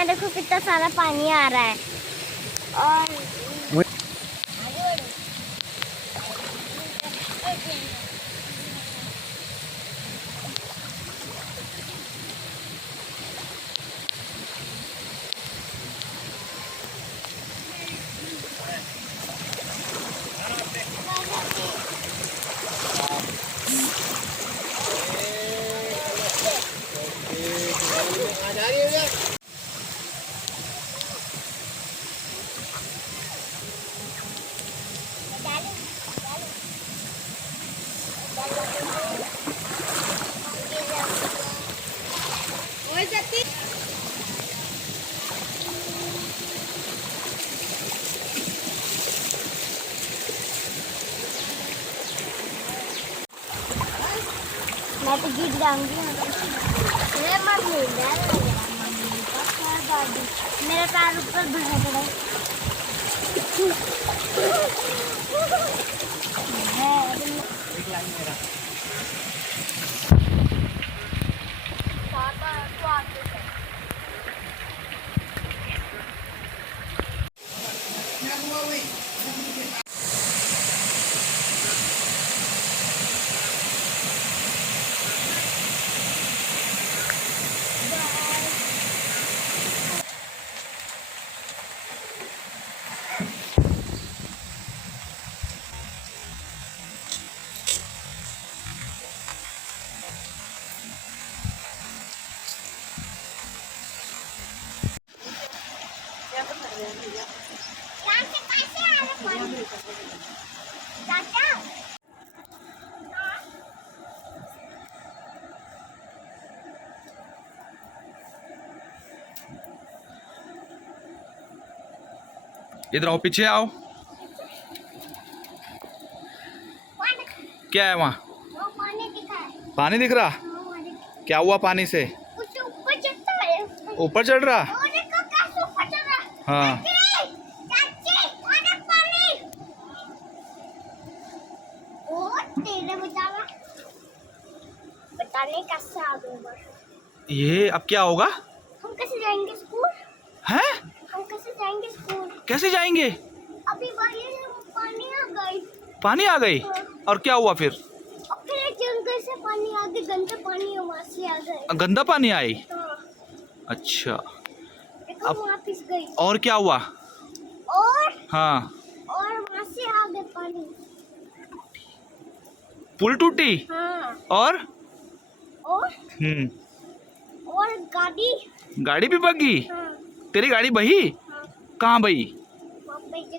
में देखो कितना सारा पानी आ रहा है। और मैं तो गिर जाऊंगी। मेरा पैर ऊपर बढ़ा पड़ा इधर आओ, पीछे आओ। क्या है वहाँ? पानी दिख रहा? क्या हुआ पानी से? ऊपर चढ़ रहा? हाँ। ये अब क्या होगा? हम कैसे जाएंगे स्कूल? हैं? हम कैसे जाएंगे स्कूल? कैसे जाएंगे? अभी पानी आ गई। पानी आ गई? और क्या हुआ फिर? और फिर जंगल से पानी आ गई, गंदा पानी वहाँ से आ गई। गंदा पानी आई? हाँ। अच्छा। अब वापस गई। और क्या हुआ? और हाँ। और वहाँ से आ गए पानी। पुल टूटी? हाँ। और और गाड़ी भी बगी? हाँ। तेरी गाड़ी बही? हाँ। कहाँ बही?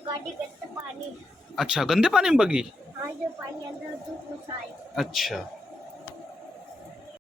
गाड़ी गंदे पानी। अच्छा, गंदे पानी में बगी? हाँ, जो पानी अंदर घुसा है। अच्छा।